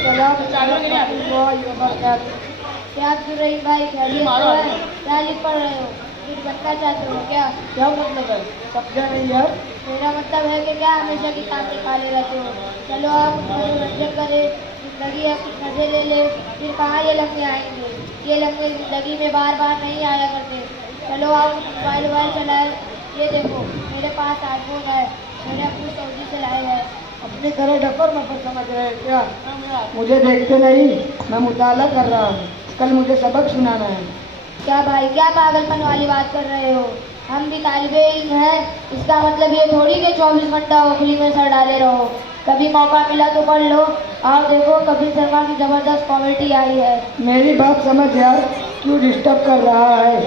क्या रही भाई, खैरियत तो है? क्या लिख पढ़ रहे हो? कुछ बनना चाहते हो क्या? क्या मतलब है? समझा नहीं यार। मेरा मतलब है कि क्या हमेशा किताब निकाले रहते हो? चलो आप मनोरंजन करें, जिंदगी है, कुछ मजे ले ले। फिर कहाँ ये लम्हे आएंगे? ये लम्हे जिंदगी में बार बार नहीं आया करते। चलो आप मोबाइल चलाए। ये देखो मेरे पास आईफोन है, मैंने अपनी सऊदी से लाए है। अपने घर डफर मफर समझ रहे हैं क्या? मुझे देखते नहीं, मैं मुताला कर रहा हूँ। कल मुझे सबक सुनाना है। क्या भाई, क्या पागलपन वाली बात कर रहे हो? हम भी तालिबे इल्म हैं, इसका मतलब ये थोड़ी कि 24 घंटा ओखली में सर डाले रहो। कभी मौका मिला तो पढ़ लो। और देखो कपिल शर्मा की जबरदस्त कॉमेडी आई है। मेरी बात समझ यार, क्यों डिस्टर्ब कर रहा है?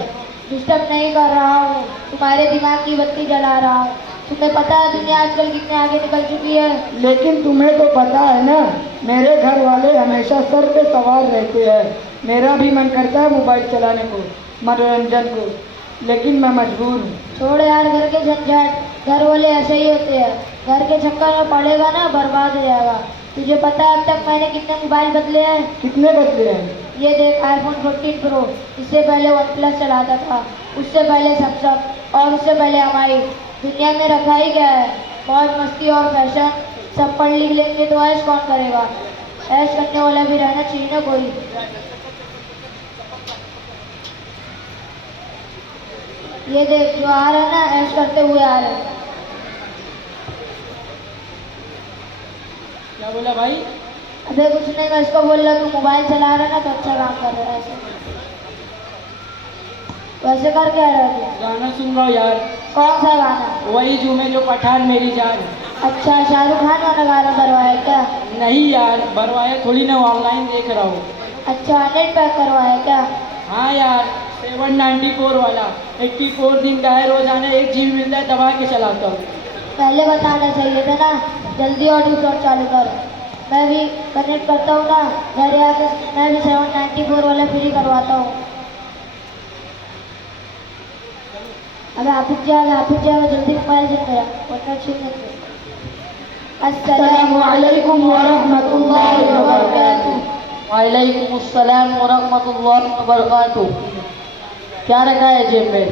डिस्टर्ब नहीं कर रहा हूँ, तुम्हारे दिमाग की बत्ती जला रहा हूँ। तुम्हें पता है दुनिया आजकल कितने आगे निकल चुकी है? लेकिन तुम्हें तो पता है ना, मेरे घर वाले हमेशा सर पे सवार रहते हैं। मेरा भी मन करता है मोबाइल चलाने को, मनोरंजन को, लेकिन मैं मजबूर हूँ। छोड़ यार घर के झंझट, घर वाले ऐसे ही होते हैं। घर के चक्कर में पड़ेगा ना बर्बाद हो जाएगा। तुझे पता है अब तक मैंने कितने मोबाइल बदले हैं? कितने बदले हैं? ये देख आईफोन 14 प्रो, इससे पहले वन प्लस चलाता था, उससे पहले सैमसंग और उससे पहले एमआई। दुनिया में रखा ही क्या है? मौज मस्ती और फैशन। सब पढ़ लिख लेंगे तो ऐश कौन करेगा? ऐश करने वाला भी रहना चाहिए ना कोई। ये देख जो आ रहा है ना, ऐश करते हुए आ रहे हैं। क्या बोला भाई? अबे कुछ नहीं, मैं इसको बोल रहा तू मोबाइल चला रहा है ना तो अच्छा काम कर रहा है। ऐसे वैसे कर क्या रहा है तू? गाना सुन रहा हूँ यार। कौन सा गाना? वही झूमे जो पठान मेरी जान। अच्छा, शाहरुख खान वाला गाना भरवाया क्या? नहीं यार, भरवाया थोड़ी ना, ऑनलाइन देख रहा हूँ। अच्छा, नेट पैक करवाया क्या? हाँ यार, 794 वाला। 84 दिन का है, रोजाना 1 GB मिलता है, दबा के चलाता हूँ। पहले बताना चाहिए था ना। जल्दी ऑडियो स्लॉट चालू कर। मैं भी कनेक्ट करता हूँ ना, घर आकर मैं भी 794 वाला फ्री करवाता हूँ। अबे हाफिज जा जल्दी मोबाइल से मेरा वरना छीन लेंगे। अस्सलामु अलैकुम व रहमतुल्लाहि व बरकातुहू। वालेकुम अस्सलाम व रहमतुल्लाहि व बरकातुहू। क्या रखा है जेब में?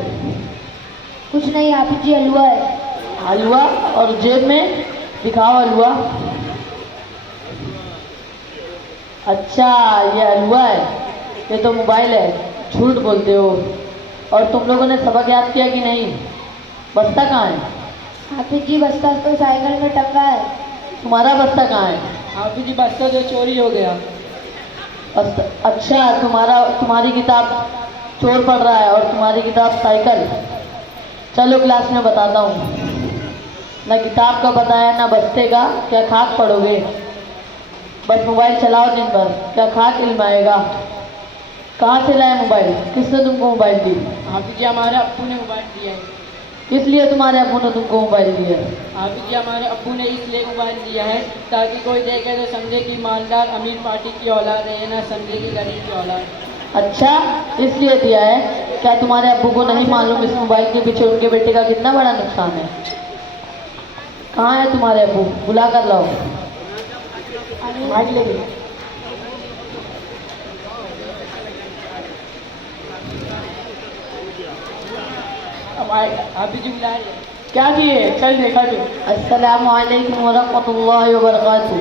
कुछ नहीं हाफिज जी, हलवा है। हलवा? और जेब में? दिखाओ हलवा। अच्छा, ये हलवा है, ये तो मोबाइल है। झूठ बोलते हो। और तुम लोगों ने सबक याद किया कि नहीं? बस्ता कहाँ है? हाफिज जी बस्ता तो साइकिल में टंगा है। तुम्हारा बस्ता कहाँ है? हाफिज जी बस्ता तो चोरी हो गया। बस्ता? अच्छा, तुम्हारी किताब चोर पढ़ रहा है और तुम्हारी किताब साइकिल। चलो क्लास में बताता हूँ। ना किताब का बताया ना बस्ते का, क्या खाक पढ़ोगे? बस मोबाइल चलाओ दिन भर, क्या खाक इल्म आएगा? कहाँ से लाए मोबाइल? किसने तुमको मोबाइल दी? हाफिज जी हमारे अब्बू ने मोबाइल दिया है। किस लिए तुम्हारे अब्बू ने तुमको मोबाइल दिया है? हाफिज जी हमारे अब्बू ने इसलिए मोबाइल दिया है ताकि कोई देखे तो समझे कि मालदार अमीर पार्टी की औलाद है, ना समझे कि गरीब की औलाद। अच्छा, इसलिए दिया है। क्या तुम्हारे अब्बू को नहीं मालूम इस मोबाइल के पीछे उनके बेटे का कितना बड़ा नुकसान है? कहाँ है तुम्हारे अब्बू? बुला कर लाओ। माइक ले लो। हाफिज जी बुला रहे हैं। क्या किए? चल देखा तू। अस्सलामु अलैकुम व रहमतुल्लाहि व बरकातुहू।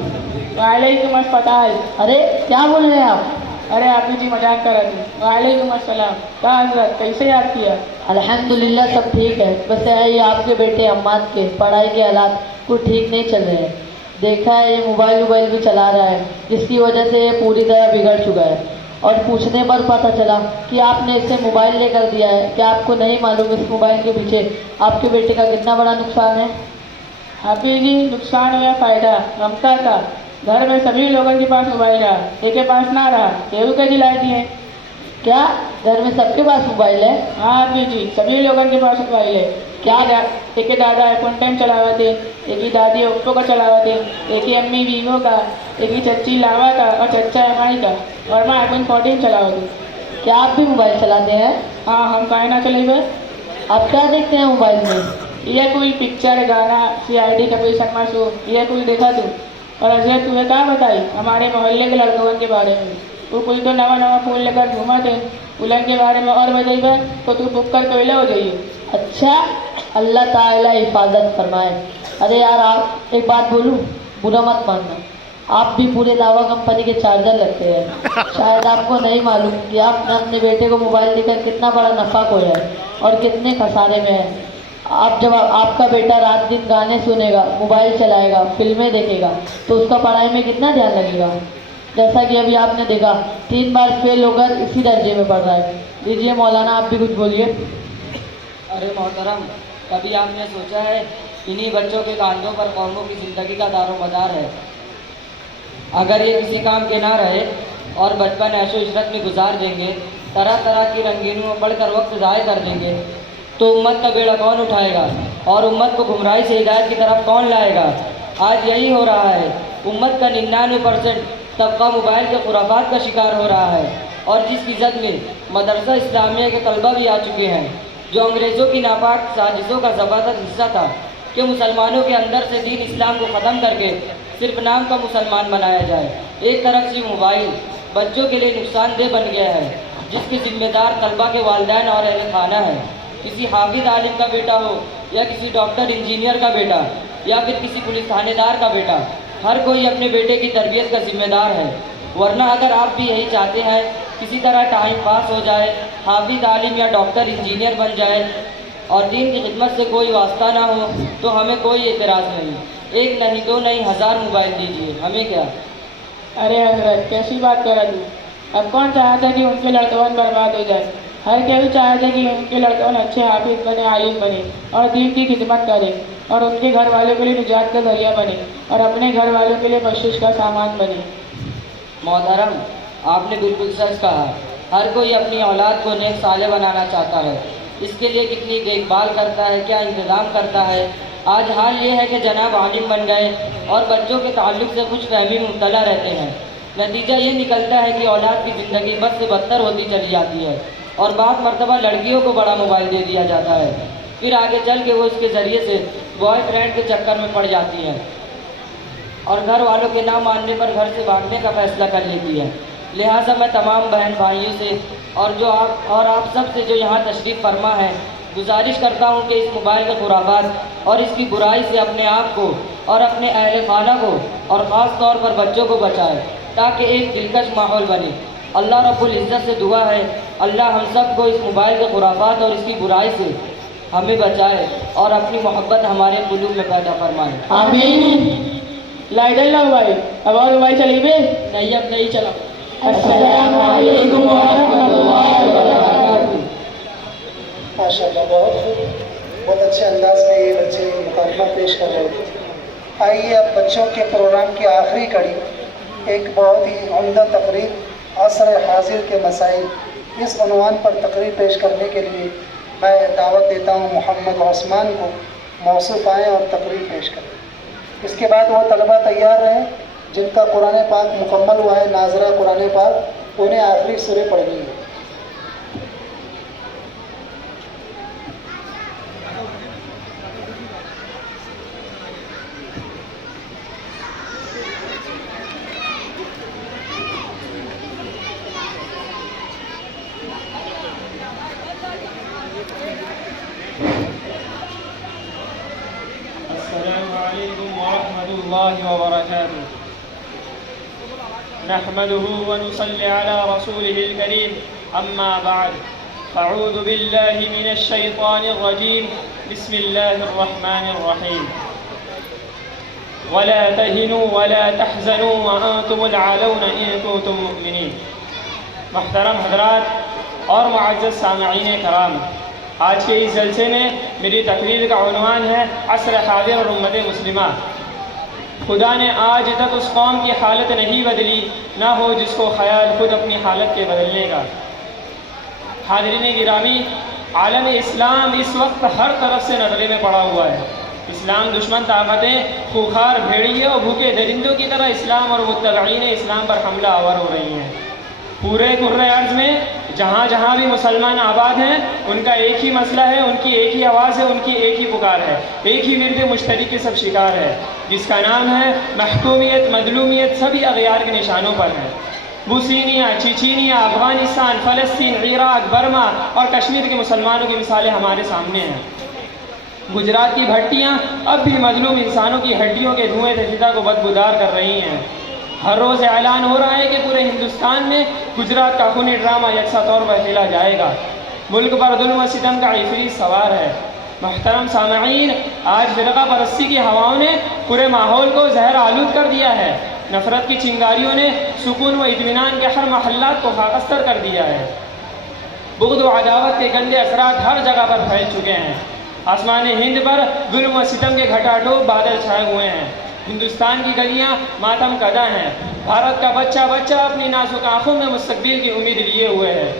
वालेकुम अस्सलाम। अरे क्या बोल रहे हैं आप? अरे हाफिज जी मजाक कर रहे थे। वालेकुम अस्सलाम। क्या हजरत, कैसे याद किया? अल्हम्दुलिल्लाह सब ठीक है, बस ये आपके बेटे अम्माद के पढ़ाई के हालात कुछ ठीक नहीं चल रहे हैं। देखा है ये मोबाइल भी चला रहा है, जिसकी वजह से ये पूरी तरह बिगड़ चुका है। और पूछने पर पता चला कि आपने इसे मोबाइल लेकर दिया है। क्या आपको नहीं मालूम इस मोबाइल के पीछे आपके बेटे का कितना बड़ा नुकसान है? हाफिज जी नुकसान हो या फ़ायदा, रमता था। घर में सभी लोगों के पास मोबाइल रहा, एक के पास ना रहा, केहू के दिला दिए। क्या घर में सबके पास मोबाइल है? हाँ हाफिज जी, सभी लोगों के पास मोबाइल है। क्या एक ही दादा आईफोन 10 चलावा थे, एक ही दादी ओप्पो का चलावा थे, एक ही अम्मी वीवो का, एक ही चच्ची लावा का और चच्चा एमआई का, और मैं आईफोन 14 चलावा थी। क्या आप भी मोबाइल चलाते हैं? हाँ, हम काहे ना चले बस। आप क्या देखते हैं मोबाइल में? ये कोई पिक्चर, गाना, CID, कपिल शर्मा शो, ये कोई देखा तू? और हजरत तुम्हें क्या बताई हमारे मोहल्ले के लड़कों के बारे में, वो कोई तो नवा नवा फूल लेकर घूमा थे, उलन के बारे में और बताइए तो तू बुक कर कोयला हो जाइए। अच्छा, अल्लाह ताला हिफाजत फरमाए। अरे यार, आप एक बात बोलूं, बुरा मत मानना, आप भी पूरे लावा कंपनी के चार्जर लगते हैं। शायद आपको नहीं मालूम कि आपने अपने बेटे को मोबाइल देकर कितना बड़ा नफ़ा खोया है और कितने खसारे में है। आप जब आपका बेटा रात दिन गाने सुनेगा, मोबाइल चलाएगा, फिल्में देखेगा, तो उसका पढ़ाई में कितना ध्यान लगेगा। जैसा कि अभी आपने देखा 3 बार फेल होकर इसी दर्जे में पढ़ रहा है। लीजिए मौलाना, आप भी कुछ बोलिए। अरे मोहतरम, कभी आपने सोचा है इन्हीं बच्चों के कांधों पर कौमों की ज़िंदगी का दारोमदार है। अगर ये किसी काम के ना रहे और बचपन ऐशो इशरत में गुजार देंगे, तरह तरह की रंगीनों में पढ़कर वक्त ज़ाय कर देंगे, तो उम्मत का बेड़ा कौन उठाएगा और उम्मत को गुमराही से हिदायत की तरफ कौन लाएगा। आज यही हो रहा है। उम्मत का 99% तबका मोबाइल के खुराफात का शिकार हो रहा है, और जिसकी जद में मदरसा इस्लामिया के तलबा भी आ चुके हैं, जो अंग्रेज़ों की नापाक साजिशों का ज़बरदस्त हिस्सा था कि मुसलमानों के अंदर से दीन इस्लाम को ख़त्म करके सिर्फ नाम का मुसलमान बनाया जाए। एक तरफ से मोबाइल बच्चों के लिए नुकसानदेह बन गया है, जिसके ज़िम्मेदार तलबा के वालिदैन और अहल खाना है। किसी हाफिज आलिम का बेटा हो या किसी डॉक्टर इंजीनियर का बेटा या फिर किसी पुलिस थानेदार का बेटा, हर कोई अपने बेटे की तरबियत का ज़िम्मेदार है। वरना अगर आप भी यही चाहते हैं किसी तरह टाइम पास हो जाए, हाफिज आलिम या डॉक्टर इंजीनियर बन जाए और दीन की खिदमत से कोई वास्ता ना हो, तो हमें कोई एतराज़ नहीं। एक नहीं, दो नहीं, 1000 मोबाइल दीजिए, हमें क्या। अरे हजरत, कैसी बात कर रही। अब कौन चाहता है कि उनके लड़कवन बर्बाद हो जाए। हर कोई चाहता है कि उनके लड़कवन अच्छे हाफिज बने, आलिम बने और दीन की खिदमत करें और उनके घर वालों के लिए निजात का जरिया बने और अपने घर वालों के लिए बख्शिश का सामान बने। मोहतरम, आपने बिल्कुल सच कहा। हर कोई अपनी औलाद को नेक साले बनाना चाहता है। इसके लिए कितनी देखभाल करता है, क्या इंतज़ाम करता है। आज हाल ये है कि जनाब आलिम बन गए और बच्चों के ताल्लुक़ से खुश फहमी में मुब्तला रहते हैं। नतीजा ये निकलता है कि औलाद की ज़िंदगी बद से बदतर होती चली जाती है और बाद मरतबा लड़कियों को बड़ा मोबाइल दे दिया जाता है। फिर आगे चल के वो इसके ज़रिए से बॉयफ्रेंड के चक्कर में पड़ जाती हैं और घर वालों के ना मानने पर घर से भागने का फ़ैसला कर लेती है। लिहाजा मैं तमाम बहन भाइयों से और आप सब से जो यहाँ तशरीफ़ फरमा है, गुजारिश करता हूँ कि इस मोबाइल के खुराफात और इसकी बुराई से अपने आप को और अपने अहल खाना को और ख़ास तौर पर बच्चों को बचाए, ताकि एक दिलकश माहौल बने। अल्लाह रब्बुल इज़्ज़त से दुआ है, अल्लाह हम सब को इस मोबाइल के खुराफात और इसकी बुराई से हमें बचाए और अपनी मोहब्बत हमारे कुलूब में पैदा फरमाए। आमीन। लाइट लो भाई, अब और मोबाइल चली भी नहीं, अब नहीं चला। अस्सलामु अलैकुम व रहमतुल्लाहि व बरकातुहू। माशाअल्लाह, बहुत अच्छे अंदाज में ये बच्चे मुकालमा पेश कर रहे थे। आइए अब बच्चों के प्रोग्राम की आखिरी कड़ी, एक बहुत ही उम्दा तकरीर असर हाजिर के मसाइल, इस उन्वान पर तकरीर पेश करने के लिए मैं दावत देता हूँ मोहम्मद उस्मान को। मौसूफ आएँ और तकरीर पेश करें। इसके बाद वो तलबा तैयार रहें जिनका कुरान पाक मुकम्मल हुआ है, नाजरा कुरान पाक, उन्हें आखिरी सूरह पढ़नी है। نحمده ونصلي على رسوله الكريم أما بعد أعوذ بالله من الشيطان الرجيم بسم الله الرحمن الرحيم ولا تهنوا ولا تحزنوا وأنتم العلون إن كنتم مؤمنين۔ محترم حضرات اور معزز سامعین کرام، آج کے اس جلسے میں میری تقریر کا عنوان ہے عصر حاضر اور امت مسلمہ۔ خدا نے آج تک اس قوم کی حالت نہیں بدلی، نہ ہو جس کو خیال خود اپنی حالت کے بدلنے کا۔ حاضرین گرامی، عالم اسلام اس وقت ہر طرف سے نظرے میں پڑا ہوا ہے۔ اسلام دشمن طاقتیں خوخار بھیڑیے اور بھوکے درندوں کی طرح اسلام اور متبعین اسلام پر حملہ آور ہو رہی ہیں۔ پورے کرۂ ارض میں جہاں جہاں بھی مسلمان آباد ہیں ان کا ایک ہی مسئلہ ہے، ان کی ایک ہی آواز ہے، ان کی ایک ہی پکار ہے، ایک ہی مرد مشترک کے سب شکار ہے، جس کا نام ہے محکومیت، مظلومیت سبھی اغیار کے نشانوں پر ہے۔ بوسینیا، چیچینیا، افغانستان، فلسطین، عراق، برما اور کشمیر کے مسلمانوں کی مثالیں ہمارے سامنے ہیں۔ گجرات کی بھٹیاں اب بھی مظلوم انسانوں کی ہڈیوں کے دھوئیں سے فضا کو بدبودار کر رہی ہیں۔ ہر روز اعلان ہو رہا ہے کہ پورے ہندوستان میں گجرات کا خونی ڈرامہ یکساں طور پر کھیلا جائے گا۔ ملک پر ظلم و ستم کا عفریت سوار ہے۔ محترم سامعین، آج فرقہ پرستی کی ہواؤں نے پورے ماحول کو زہر آلود کر دیا ہے۔ نفرت کی چنگاریوں نے سکون و اطمینان کے ہر محلات کو خاکستر کر دیا ہے۔ بغض و عداوت کے گندے اثرات ہر جگہ پر پھیل چکے ہیں۔ آسمان ہند پر ظلم و ستم کے گھٹاٹوپ بادل چھائے ہوئے ہیں۔ ہندوستان کی گلیاں ماتم کدا ہیں۔ بھارت کا بچہ بچہ اپنی نازک آنکھوں میں مستقبل کی امید لیے ہوئے ہے۔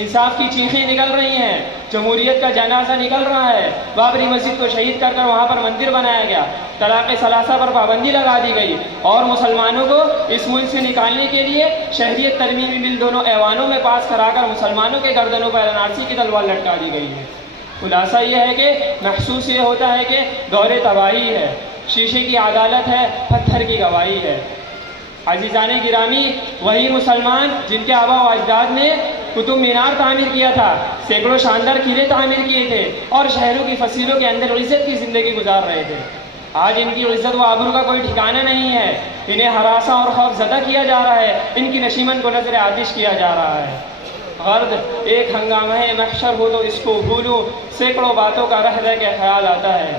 انصاف کی چیخیں نکل رہی ہیں، جمہوریت کا جنازہ نکل رہا ہے۔ بابری مسجد کو شہید کر کر وہاں پر مندر بنایا گیا، طلاق ثلاثہ پر پابندی لگا دی گئی، اور مسلمانوں کو اس ملک سے نکالنے کے لیے شہریت ترمیمی بل دونوں ایوانوں میں پاس کرا کر مسلمانوں کے گردنوں پر NRC کی تلوار لٹکا دی گئی ہے۔ خلاصہ یہ ہے کہ محسوس یہ ہوتا ہے کہ دور تباہی ہے، شیشے کی عدالت ہے، پتھر کی گواہی ہے۔ عزیزان گرامی، وہی مسلمان جن کے آبا و اجداد نے قطب مینار تعمیر کیا تھا، سینکڑوں شاندار قلعے تعمیر کیے تھے، اور شہروں کی فصیلوں کے اندر عزت کی زندگی گزار رہے تھے، آج ان کی عزت و آبرو کا کوئی ٹھکانہ نہیں ہے۔ انہیں ہراساں اور خوف زدہ کیا جا رہا ہے، ان کی نشیمن کو نظر آتش کیا جا رہا ہے۔ غرد ایک ہنگامہ محشر ہو تو اس کو بھولوں، سینکڑوں باتوں کا رہ رہ کے خیال آتا ہے۔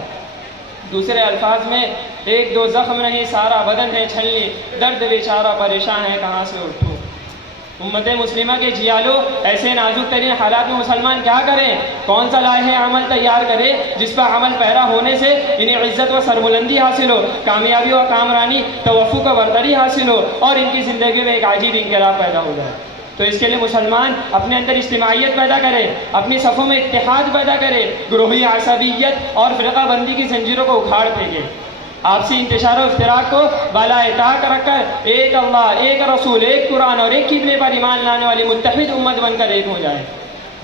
دوسرے الفاظ میں، ایک دو زخم نہیں سارا بدن ہے چھلنی، درد بیچارہ پریشان ہے کہاں سے اٹھوں۔ امت مسلمہ کے جیالو، ایسے نازک ترین حالات میں مسلمان کیا کریں؟ کون سا لائحہ عمل تیار کرے جس پر عمل پیرا ہونے سے انہیں عزت و سربلندی حاصل ہو، کامیابی و کامرانی، توفق و برتری حاصل ہو، اور ان کی زندگی میں ایک عجیب انقلاب پیدا ہو جائے؟ تو اس کے لیے مسلمان اپنے اندر اجتماعیت پیدا کرے، اپنی صفوں میں اتحاد پیدا کرے، گروہی عصبیت اور فرقہ بندی کی زنجیروں کو اکھاڑ پھینکے، آپسی انتشار و افتراق کو بالائے طاق رکھ کر ایک اللہ، ایک رسول، ایک قرآن اور ایک قبلے پر ایمان لانے والی متحد امت بن کر ایک ہو جائے۔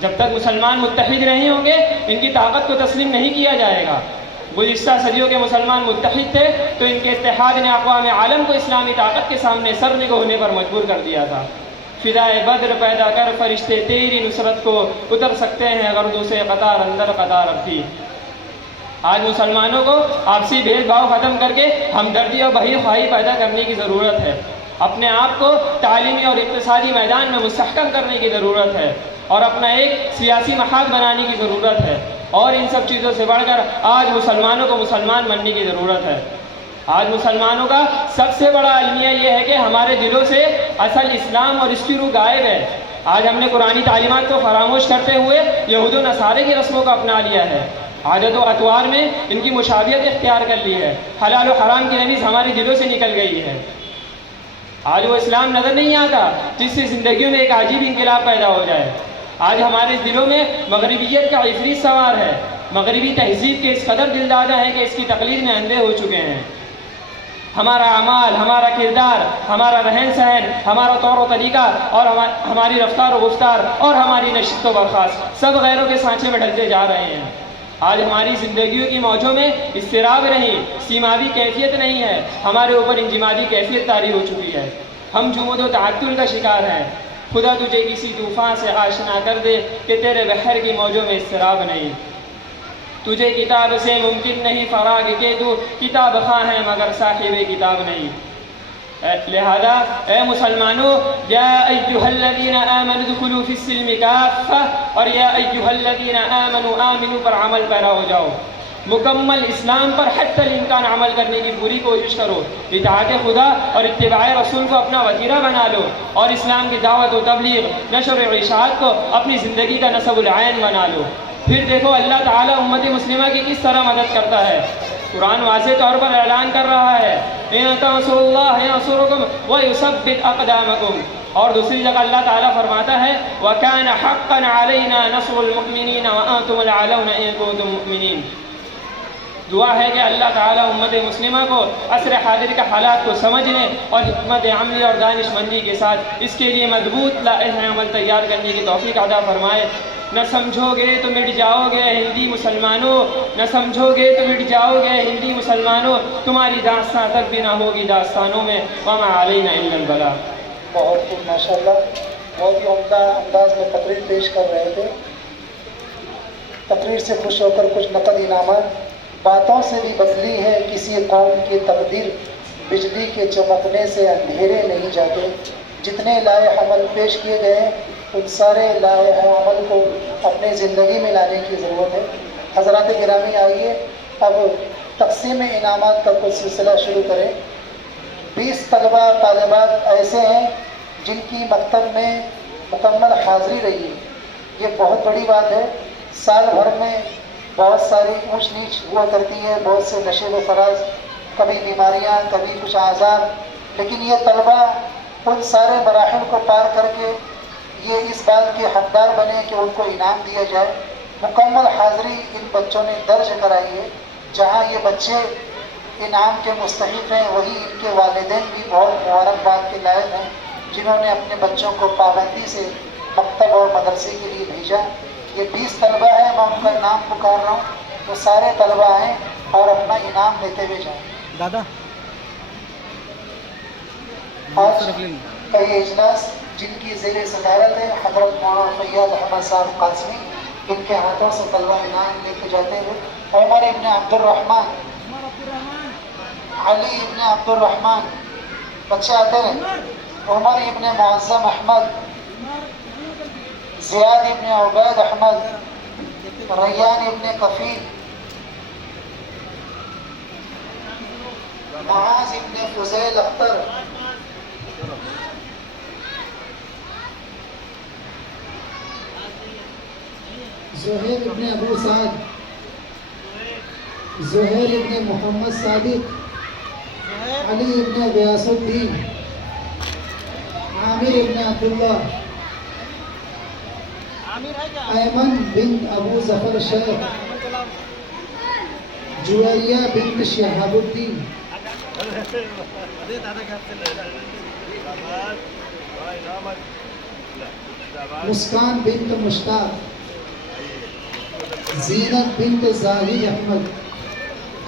جب تک مسلمان متحد نہیں ہوں گے، ان کی طاقت کو تسلیم نہیں کیا جائے گا۔ گزشتہ صدیوں کے مسلمان متحد تھے تو ان کے اتحاد نے اقوام عالم کو اسلامی طاقت کے سامنے سر نگو ہونے پر مجبور کر دیا تھا۔ فدائے بدر پیدا کر فرشتے تیری نصرت کو، اتر سکتے ہیں گردوں سے قطار اندر قطار اب بھی۔ آج مسلمانوں کو آپسی بھید بھاؤ ختم کر کے ہمدردی اور بہیر خواہی پیدا کرنے کی ضرورت ہے۔ اپنے آپ کو تعلیمی اور اقتصادی میدان میں مستحکم کرنے کی ضرورت ہے، اور اپنا ایک سیاسی محاذ بنانے کی ضرورت ہے، اور ان سب چیزوں سے بڑھ کر آج مسلمانوں کو مسلمان بننے کی ضرورت ہے۔ آج مسلمانوں کا سب سے بڑا المیہ یہ ہے کہ ہمارے دلوں سے اصل اسلام اور اس کی روح غائب ہے۔ آج ہم نے قرآنی تعلیمات کو فراموش کرتے ہوئے یہود و نصارے کی رسموں کو اپنا لیا ہے، عادت و اطوار میں ان کی مشابہت اختیار کر لی ہے، حلال و حرام کی نویز ہمارے دلوں سے نکل گئی ہے۔ آج وہ اسلام نظر نہیں آتا جس سے زندگیوں میں ایک عجیب انقلاب پیدا ہو جائے۔ آج ہمارے دلوں میں مغربیت کا عفریت سوار ہے، مغربی تہذیب کے اس قدر دلدادہ ہیں کہ اس کی تقلید میں اندھے ہو چکے ہیں۔ ہمارا اعمال، ہمارا کردار، ہمارا رہن سہن، ہمارا طور و طریقہ، اور ہماری رفتار و گفتار، اور ہماری نشست و برخاست سب غیروں کے سانچے میں ڈھلتے جا رہے ہیں۔ آج ہماری زندگیوں کی موجوں میں اضطراب نہیں، سیماوی کیفیت نہیں ہے، ہمارے اوپر انجمادی کیفیت طاری ہو چکی ہے۔ ہم جمود و تعطل کا شکار ہیں۔ خدا تجھے کسی طوفان سے آشنا کر دے کہ تیرے بحر کی موجوں میں اضطراب نہیں۔ تجھے کتاب سے ممکن نہیں فراغ کہ تو کتاب خواہ ہے مگر صاحب کتاب نہیں۔ لہذا اے مسلمانوں، یا ایھا الذین آمنوا ادخلوا فی السلم کافہ، اور یا ایھا الذین آمنوا آمنوا پر عمل پیرا ہو جاؤ۔ مکمل اسلام پر حتی الامکان عمل کرنے کی پوری کوشش کرو، اطاعت خدا اور اتباع رسول کو اپنا وتیرہ بنا لو، اور اسلام کی دعوت و تبلیغ، نشر و اشاعت کو اپنی زندگی کا نصب العین بنا لو۔ پھر دیکھو اللہ تعالیٰ امت مسلمہ کی کس طرح مدد کرتا ہے۔ قرآن واضح طور پر اعلان کر رہا ہے، ان تنصروا اللہ ینصرکم ویثبت اقدامکم، اور دوسری جگہ اللہ تعالیٰ فرماتا ہے وکان حقا علینا نصر المؤمنین وانتم الاعلون ان کنتم مؤمنین۔ دعا ہے کہ اللہ تعالیٰ امت مسلمہ کو عصر حاضر کے حالات کو سمجھنے اور حکمت عملی اور دانش مندی کے ساتھ اس کے لیے مضبوط لائحہ عمل تیار کرنے کی توفیق عطا فرمائے۔ نہ سمجھو گے تو مٹ جاؤ گے ہندی مسلمانوں، نہ سمجھو گے تو مٹ جاؤ گے ہندی مسلمانوں، تمہاری داستان تک بھی نہ ہوگی داستانوں میں، وما علینا الا البلاغ۔ بہت خوب، ماشاء اللہ، بہت ہی عمدہ انداز میں تقریر پیش کر رہے تھے۔ تقریر سے خوش ہو کر کچھ نقد انعامات۔ باتوں سے بھی بدلی ہے کسی قوم کی تقدیر، بجلی کے چمکنے سے اندھیرے نہیں جاتے۔ جتنے لائحہ عمل پیش کیے گئے ہیں ان سارے لائحہ عمل کو اپنے زندگی میں لانے کی ضرورت ہے۔ حضرات گرامی، آئیے اب تقسیم انعامات کا کچھ سلسلہ شروع کریں۔ 20 طلبہ طالبات ایسے ہیں جن کی مکتب میں مکمل حاضری رہی ہے، یہ بہت بڑی بات ہے۔ سال بھر میں بہت ساری اونچ نیچ ہوا کرتی ہے، بہت سے نشیب و فراز، کبھی بیماریاں، کبھی کچھ آزار، لیکن یہ طلبہ ان سارے مراحل کو پار کر کے یہ اس بات کے حقدار بنے کہ ان کو انعام دیا جائے۔ مکمل حاضری ان بچوں نے درج کرائی ہے۔ جہاں یہ بچے انعام کے مستحق ہیں، وہی ان کے والدین بھی بہت مبارکباد کے لائق ہیں جنہوں نے اپنے بچوں کو پابندی سے مکتب اور مدرسے کے لیے بھیجا۔ یہ 20 طلبہ ہیں، میں ان کا نام پکار رہا ہوں، وہ سارے طلبہ آئیں اور اپنا انعام لیتے ہوئے جائیں۔ دادا آج کا یہ اجلاس جن کی زیر صدارت ہے حضرت مولانا فیاض احمد صاحب قاسمی، ان کے ہاتھوں سے طلبہ انعام لے کے جاتے ہوئے عمر ابن عبد الرحمن، علی ابن عبد الرحمن، بچے آتے رہے، عمر ابن معظم احمد، زیاد ابن عبید احمد، ریان ابن کفیل، معاذ ابن فضیل اختر، زہیر ابن ابو سعد، زہیر ابن محمد صادق، علی ابن غیاث الدین، عامر ابن عبداللہ، ایمن بنت ابو ظفر شیخ، جویریہ بنت شہاب الدین، مسکان بنت مشتاق، زینت بنت زاہد احمد،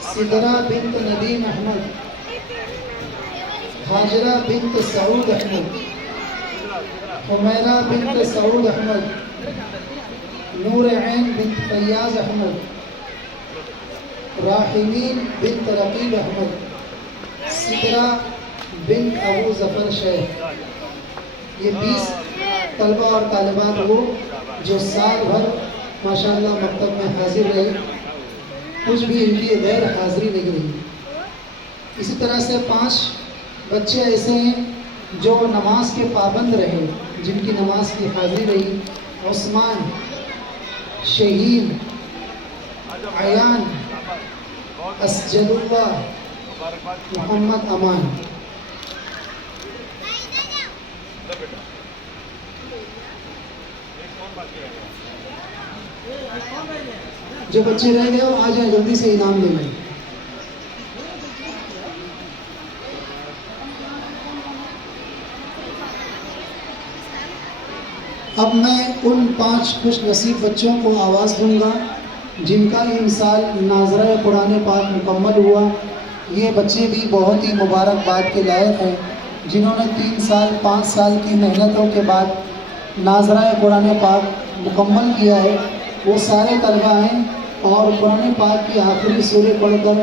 سدرہ بنت ندیم احمد، ہاجرہ بنت سعود احمد، حمیرہ بنت سعود احمد، نور عین بنت فیاض احمد، راحمین بنت رقیب احمد، سدرہ بنت ابو ظفر شیخ۔ یہ 20 طلبہ اور طالبات وہ جو سال بھر ماشاءاللہ مکتب میں حاضر رہے، کچھ بھی ان کی غیر حاضری نہیں رہی۔ اسی طرح سے 5 بچے ایسے ہیں جو نماز کے پابند رہے، جن کی نماز کی حاضری رہی، عثمان، شہید، عیان، اسجد اللہ، محمد امان۔ جو بچے رہ گئے وہ آ جائیں، جلدی سے انعام لے لیں۔ اب میں ان 5 خوش نصیب بچوں کو آواز دوں گا جن کا یہ سال ناظرہ قرآن پاک مکمل ہوا۔ یہ بچے بھی بہت ہی مبارکباد کے لائق ہیں جنہوں نے 3 سال 5 سال کی محنتوں کے بعد ناظرہ قرآن پاک مکمل کیا ہے۔ وہ سارے طلبہ ہیں اور قرآن پاک کی آخری سورہ پڑھ کر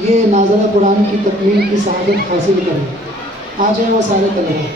یہ ناظرہ قرآن کی تکمیل کی سعادت حاصل کریں۔ آ جائیں وہ سارے طلبہ۔